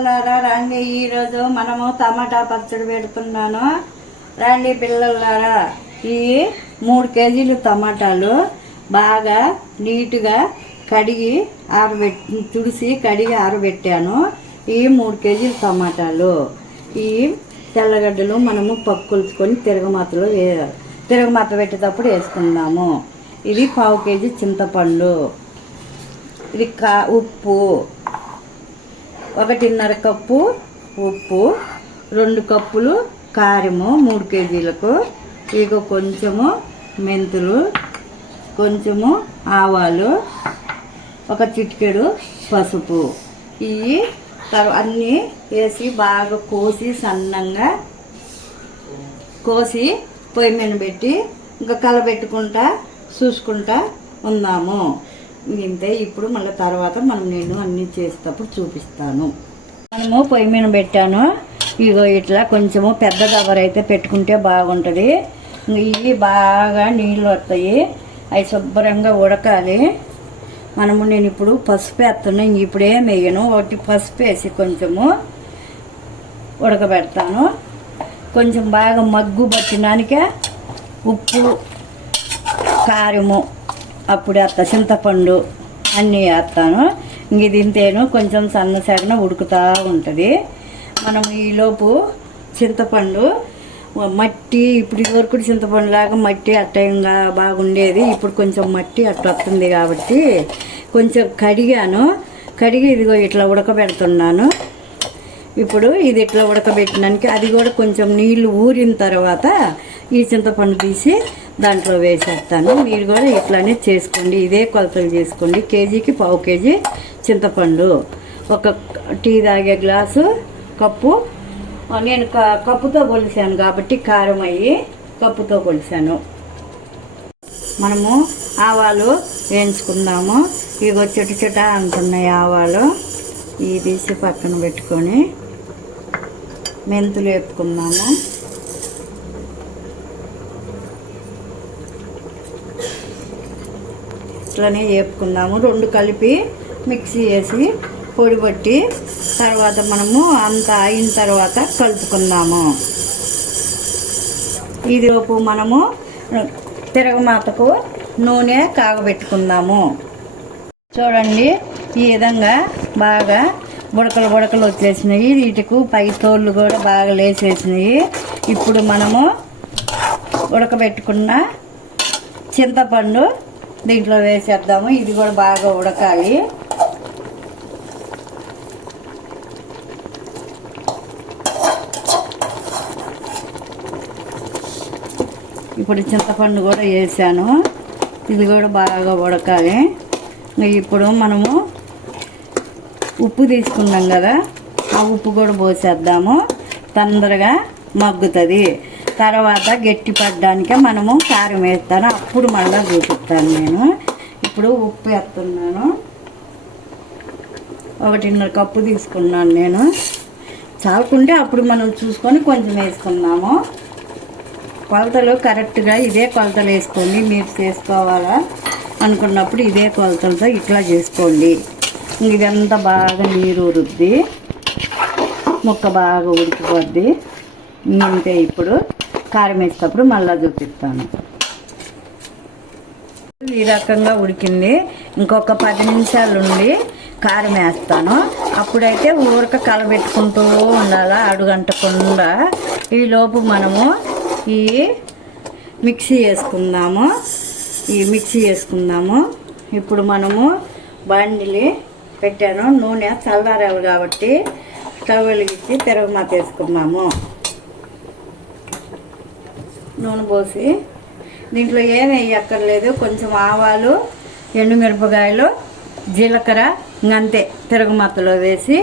పిల్లలారా రండి, ఈరోజు మనము టమాటా పచ్చడి పెడుతున్నాను. రండి పిల్లలారా. ఈ 3 కేజీలు టమాటాలు బాగా నీట్గా కడిగి తుడిసి కడిగి ఆరబెట్టాను. ఈ 3 కేజీలు టమాటాలు. ఈ తెల్లగడ్డలు మనము పక్కుల్చుకొని తిరగమాత పెట్టేటప్పుడు వేసుకుందాము. ఇది 1/2 కేజీ చింతపండు. ఇది ఉప్పు, 1.5 కప్పు ఉప్పు, 2 కప్పులు కారము 3 కేజీలకు, ఇక కొంచెము మెంతులు, కొంచెము ఆవాలు, 1 చిటికెడు పసుపు. ఇవి అన్నీ వేసి బాగా సన్నంగా కోసి పొయ్యి మీద పెట్టి ఇంకా కలబెట్టుకుంటా చూసుకుంటా ఉందాము. ఇంతే. ఇప్పుడు మళ్ళీ తర్వాత నేను అన్నీ చేసేటప్పుడు చూపిస్తాను. మనము పొయ్యి మీద పెట్టాను. ఇగో ఇట్లా కొంచెము పెద్ద దబర్ అయితే పెట్టుకుంటే బాగుంటుంది. ఇవి బాగా నీళ్ళు వస్తాయి, అవి శుభ్రంగా ఉడకాలి. నేను ఇప్పుడు పసుపు వేస్తున్నా. ఇప్పుడు ఏం వేయను, ఒకటి పసుపు వేసి కొంచెము ఉడకబెడతాను. కొంచెం బాగా మగ్గు పట్టినానికే ఉప్పు, కారము, అప్పుడు వేస్తా చింతపండు అన్నీ వేస్తాను. ఇది ఇంతేను. కొంచెం సన్నసగన ఉడుకుతూ ఉంటుంది. మనం ఈలోపు చింతపండు మట్టి, ఇప్పుడు ఇదివరకు చింతపండు లాగా మట్టి అట్టంగా బాగుండేది. ఇప్పుడు కొంచెం మట్టి అట్ట వస్తుంది కాబట్టి కొంచెం కడిగి ఇదిగో ఇట్లా ఉడకబెడుతున్నాను. ఇప్పుడు ఇది ఇట్లా ఉడకబెట్టడానికి అది కూడా కొంచెం నీళ్లు ఊరిన తర్వాత ఈ చింతపండు తీసి దాంట్లో వేసేస్తాను. మీరు కూడా ఇట్లానే చేసుకోండి, ఇదే కొలతలు చేసుకోండి. కేజీకి 1/2 కేజీ చింతపండు, 1 టీ తాగే గ్లాసు కప్పు. నేను కప్పుతో కొలిసాను కాబట్టి కారం అయ్యి కప్పుతో కొలిసాను. మనము ఆవాలు వేయించుకుందాము. ఇగో చెట్ట అంటున్నాయి ఆవాలు. ఇవి తీసి పక్కన పెట్టుకొని మెంతులు వేపుకుందాము. ఇట్లనే వేపుకుందాము. 2 కలిపి మిక్సీ వేసి పొడి పట్టి తర్వాత మనము అంతా అయిన తర్వాత కలుపుకుందాము. ఇది లోపు మనము తిరగమాతకు నూనె కాగబెట్టుకుందాము. చూడండి, ఈ విధంగా బాగా బుడకలు వచ్చేసినాయి. వీటికి పై తోళ్ళు కూడా బాగా లేచేసినాయి. ఇప్పుడు మనము ఉడకబెట్టుకున్న చింతపండు దీంట్లో వేసేద్దాము. ఇది కూడా బాగా ఉడకాలి. ఇప్పుడు చింతపండు కూడా వేసాను. ఇది కూడా బాగా ఉడకాలి. ఇప్పుడు మనము ఉప్పు తీసుకున్నాం కదా, ఆ ఉప్పు కూడా పోసేద్దాము. తొందరగా మగ్గుతుంది. తర్వాత గట్టి పడడానికే మనము కారం వేస్తాను. అప్పుడు మళ్ళీ చూపిస్తాను. నేను ఇప్పుడు ఉప్పు వేస్తున్నాను. 1.5 కప్పు తీసుకున్నాను నేను. చాలుకుంటే అప్పుడు మనం చూసుకొని కొంచెం వేసుకున్నాము. కొలతలు కరెక్ట్గా ఇదే కొలతలు వేసుకోండి. మీరు చేసుకోవాలా అనుకున్నప్పుడు ఇదే కొలతలతో ఇట్లా చేసుకోండి. ఇదంతా బాగా నీరు ఊరుద్ది, ముక్క బాగా ఉడికిపోద్ది. ఇంతే. ఇప్పుడు కారం వేసేటప్పుడు మళ్ళీ చూపిస్తాను. ఈ రకంగా ఉడికింది. ఇంకొక 10 నిమిషాలు ఉండి కారం వేస్తాను. అప్పుడైతే ఊరక కలబెట్టుకుంటూ ఉండాలి, అడుగంటకుండా. ఈలోపు మనము ఈ మిక్సీ వేసుకుందాము. ఇప్పుడు మనము బాండిలి పెట్టాను. నూనె చల్లారాలి కాబట్టి స్టవ్ వెలిగించి తిరగమాత వేసుకున్నాము. నూనె పోసి దీంట్లో ఏమి వేయక్కర్లేదు. కొంచెం ఆవాలు, ఎండుమిరపకాయలు, జీలకర్ర, ఇంకంతే తిరగమాతలో వేసి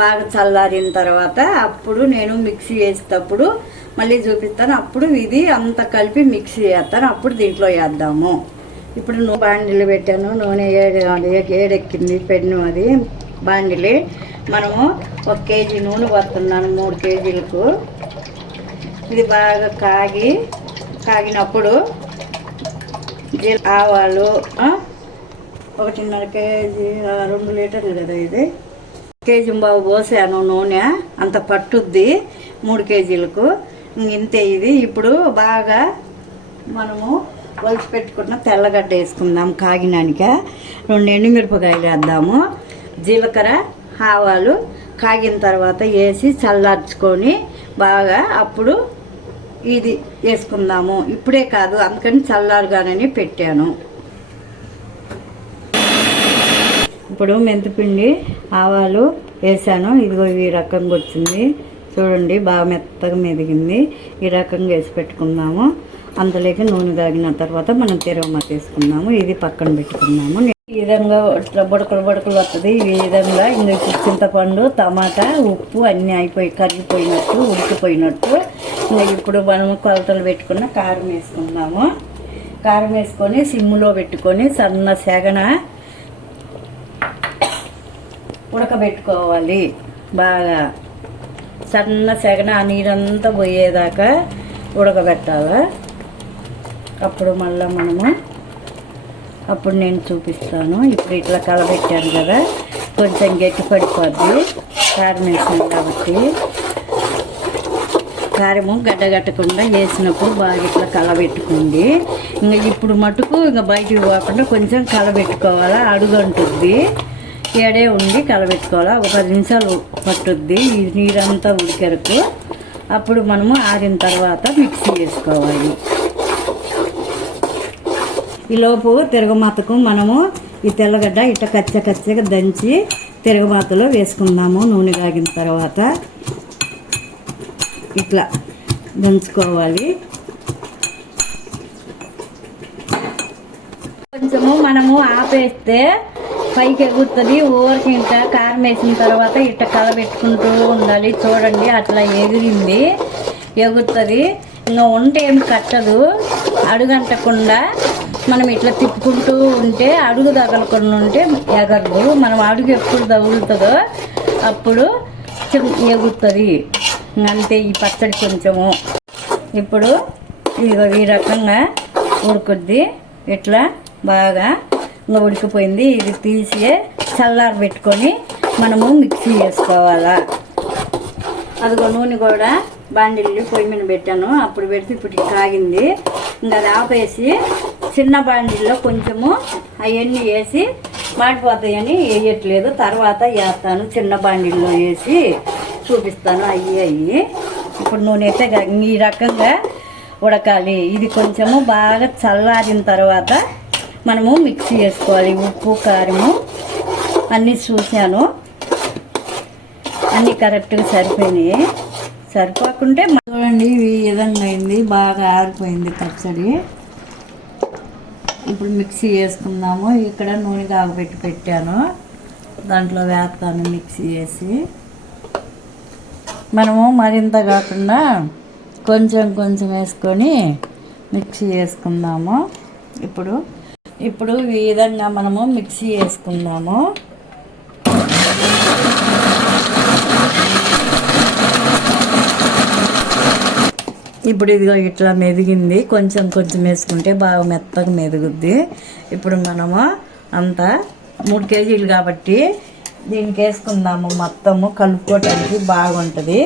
బాగా చల్లారిన తర్వాత అప్పుడు నేను మిక్సీ వేసేటప్పుడు మళ్ళీ చూపిస్తాను. అప్పుడు ఇది అంతా కలిపి మిక్సీ వేస్తాను. అప్పుడు దీంట్లో వేద్దాము. ఇప్పుడు బాండిలు పెట్టాను. నూనె ఏడెక్కింది. పెన్ను అది బాండిలి. మనము 1 కేజీ నూనె పోస్తున్నాను 3 కేజీలకు. ఇది బాగా కాగినప్పుడు ఆవాలు 1.5 కేజీ 2 లీటర్లు కదా ఇది. కేజీ బావు పోసాను నూనె, అంత పట్టుద్ది 3 కేజీలకు. ఇంతే. ఇది ఇప్పుడు బాగా మనము ఒలిచి పెట్టుకున్న తెల్లగడ్డ వేసుకుందాం. కాగినానిక 2 ఎండుమిరపకాయలు వేద్దాము. జీలకర్ర, ఆవాలు కాగిన తర్వాత వేసి చల్లార్చుకొని బాగా అప్పుడు ఇది వేసుకుందాము. ఇప్పుడే కాదు, అందుకని చల్లారుగానని పెట్టాను. ఇప్పుడు మెంతిపిండి, ఆవాలు వేసాను. ఇదిగో ఈ రకంగా వచ్చింది చూడండి, బాగా మెత్తగా మెదిగింది. ఈ రకంగా వేసి పెట్టుకుందాము. అందులోకి నూనె కాగిన తర్వాత మనం తిరగమాత వేసుకుందాము. ఇది పక్కన పెట్టుకుందాము. ఈ విధంగా ఇట్లా బుడకలు వస్తుంది. ఈ విధంగా ఇంకా చింతపండు, టమాటా, ఉప్పు అన్నీ అయిపోయి కరిగిపోయినట్టు, ఉడికిపోయినట్టు. ఇంకా ఇప్పుడు మనం కొలతలు పెట్టుకున్న కారం వేసుకుందాము. కారం వేసుకొని సిమ్లో పెట్టుకొని సన్న సెగన ఉడకబెట్టుకోవాలి. బాగా సన్న సెగన ఆ నీరంతా పోయేదాకా ఉడకబెట్టాలి. అప్పుడు మళ్ళీ అప్పుడు నేను చూపిస్తాను. ఇప్పుడు ఇట్లా కలబెట్టాను కదా, కొంచెం గట్టి పడిపోద్ది కారం వేసాను కాబట్టి. కారము గడ్డగట్టకుండా వేసినప్పుడు బాగా ఇట్లా కలబెట్టుకోండి. ఇంకా ఇప్పుడు మటుకు ఇంకా బయటికి పోకుండా కొంచెం కలబెట్టుకోవాలా, అడుగంటుద్ది. ఏడే ఉండి కలబెట్టుకోవాలా. ఒక 10 నిమిషాలు పట్టుద్ది ఈ నీరంతా ఉడికెరకు. అప్పుడు మనము ఆరిన తర్వాత మిక్సీ వేసుకోవాలి. ఈలోపు తిరగమాతకు మనము ఈ తెల్లగడ్డ ఇట్లా కచ్చగా దంచి తిరగమాతలో వేసుకుందాము. నూనె కాగిన తర్వాత ఇట్లా దంచుకోవాలి. కొంచెము మనము ఆపేస్తే పైకి ఎగురుతుంది. ఊరికి ఇంకా కారం వేసిన తర్వాత ఇట్ట కలబెట్టుకుంటూ ఉండాలి. చూడండి అట్లా ఎగిరింది, ఎగురుతుంది. ఇంకా వంట ఏమి కట్టదు, అడుగంటకుండా మనం ఇట్లా తిప్పుకుంటూ ఉంటే, అడుగు తగలకుండా ఉంటే ఎగరదు. మనం అడుగు ఎప్పుడు తగులుతుందో అప్పుడు ఎగురుతుంది. అంతే. ఈ పచ్చడి కొంచెము ఇప్పుడు ఈ రకంగా ఉడుకుద్ది. ఇట్లా బాగా ఇంకా ఉడికిపోయింది. ఇది తీసి చల్లారి పెట్టుకొని మనము మిక్సీ చేసుకోవాలా. అదిగో నూనె కూడా బాండిల్ని పొయ్యి మీద పెట్టాను. అప్పుడు పెడితే ఇప్పుడు కాగింది. ఇంకా అది ఆపేసి చిన్న బాండిల్లో కొంచెము అవన్నీ వేసి మాడిపోతాయని వేయట్లేదు, తర్వాత వేస్తాను. చిన్న బాండిల్లో వేసి చూపిస్తాను. అయ్యి ఇప్పుడు నూనె అయితే ఈ రకంగా ఉడకాలి. ఇది కొంచెము బాగా చల్లారిన తర్వాత మనము మిక్సీ చేసుకోవాలి. ఉప్పు, కారము అన్నీ చూశాను, అన్నీ కరెక్ట్గా సరిపోయినాయి. సరిపోకుంటే చూడండి ఈ విధంగా అయింది. బాగా ఆరిపోయింది పచ్చడి. ఇప్పుడు మిక్సీ వేసుకుందాము. ఇక్కడ నూనె కాగబెట్టి పెట్టాను, దాంట్లో వేస్తాను మిక్సీ వేసి. మనము మరింత కాకుండా కొంచెం వేసుకొని మిక్సీ వేసుకుందాము. ఇప్పుడు ఈ విధంగా మనము మిక్సీ వేసుకుందాము. ఇప్పుడు ఇదిగో ఇట్లా మెదిగింది. కొంచెం వేసుకుంటే బాగా మెత్తగా మెదుగుద్ది. ఇప్పుడు మనము అంతా 3 కేజీలు కాబట్టి దీనికి వేసుకుందాము. మొత్తము కలుపుకోవటానికి బాగుంటుంది.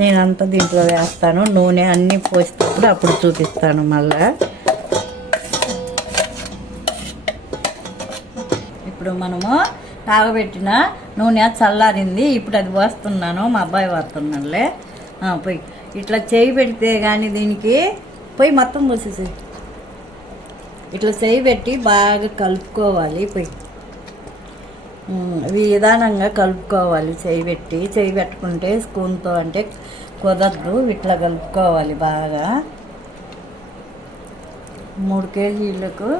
నేనంతా దీంట్లో వేస్తాను. నూనె అన్నీ పోసేటప్పుడు అప్పుడు చూపిస్తాను మళ్ళా. ఇప్పుడు మనము తాగబెట్టిన నూనె చల్లారింది. ఇప్పుడు అది పోస్తున్నాను. మా అబ్బాయి పోతున్నాడులే. పోయి ఇట్లా చేయి పెడితే కానీ దీనికి పోయి మొత్తం పోసేసి ఇట్లా చేయి పెట్టి బాగా కలుపుకోవాలి. పోయి విధానంగా కలుపుకోవాలి. చేయి పెట్టుకుంటే స్పూన్తో అంటే కుదరదు. ఇట్లా కలుపుకోవాలి బాగా. 3 కేజీలకు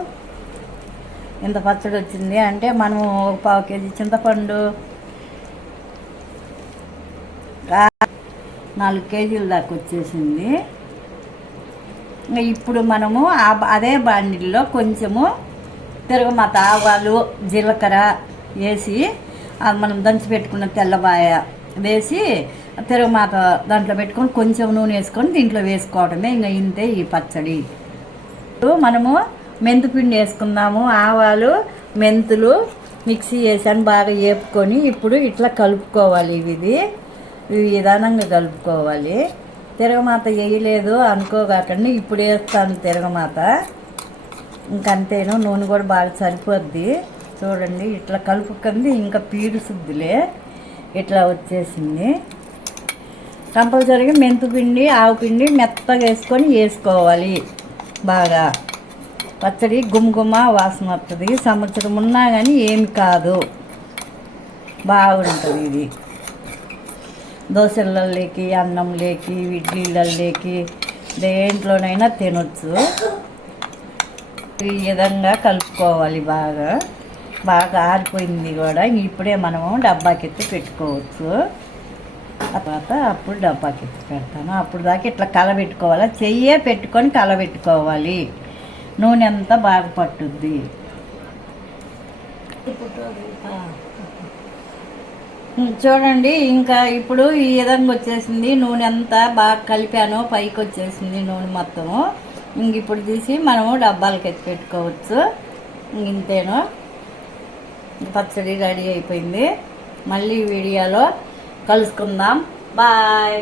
ఇంత పచ్చడి వచ్చింది అంటే మనము 1/4 కేజీ చింతపండు, 4 కేజీల దాకా వచ్చేసింది. ఇప్పుడు మనము అదే బాండిల్లో కొంచెము తిరగమాత, ఆవాలు, జీలకర్ర వేసి మనం దంచి పెట్టుకున్న తెల్లబాయ వేసి తిరగమాత దాంట్లో పెట్టుకొని కొంచెం నూనె వేసుకొని దీంట్లో వేసుకోవడమే. ఇంకా ఇంతే ఈ పచ్చడి. మనము మెంతిపిండి వేసుకుందాము. ఆవాలు, మెంతులు, మిక్సీ వేసాను, బాగా వేపుకొని ఇప్పుడు ఇట్లా కలుపుకోవాలి. ఇది విధానంగా కలుపుకోవాలి. తిరగమాత వేయలేదు అనుకోగాకండి, ఇప్పుడు వేస్తాను తిరగమాత. ఇంకంతేను, నూనె కూడా బాగా సరిపోద్ది. చూడండి ఇట్లా కలుపుకుంది, ఇంకా పీడుసుద్దిలే. ఇట్లా వచ్చేసింది. కంపల్సరీగా మెంతుపిండి, ఆవుపిండి మెత్తగా వేసుకోవాలి బాగా. పచ్చడి గుమగుమ వాసన వస్తుంది. సంవత్సరం ఉన్నా కానీ ఏమి కాదు, బాగుంటుంది. ఇది దోశలలోకి, అన్నంలోకి, ఇడ్లీలలోకి, దేంట్లోనైనా తినొచ్చు. ఈ విధంగా కలుపుకోవాలి బాగా. బాగా ఆరిపోయింది కూడా. ఇప్పుడే మనము డబ్బాకెత్తి పెట్టుకోవచ్చు. తర్వాత అప్పుడు డబ్బాకెత్తి పెడతాను. అప్పుడు దాకా ఇట్లా కలబెట్టుకోవాలి. చెయ్యే పెట్టుకొని కలబెట్టుకోవాలి. నూనె అంతా బాగా పట్టుద్ది. చూడండి, ఇంకా ఇప్పుడు ఈ విధంగా వచ్చేసింది. నూనె అంతా బాగా కలిపాను, పైకి వచ్చేసింది నూనె మొత్తము. ఇంక ఇప్పుడు తీసి మనము డబ్బాలకి ఎత్తి పెట్టుకోవచ్చు. ఇంతేను, పచ్చడి రెడీ అయిపోయింది. మళ్ళీ వీడియోలో కలుసుకుందాం. బాయ్.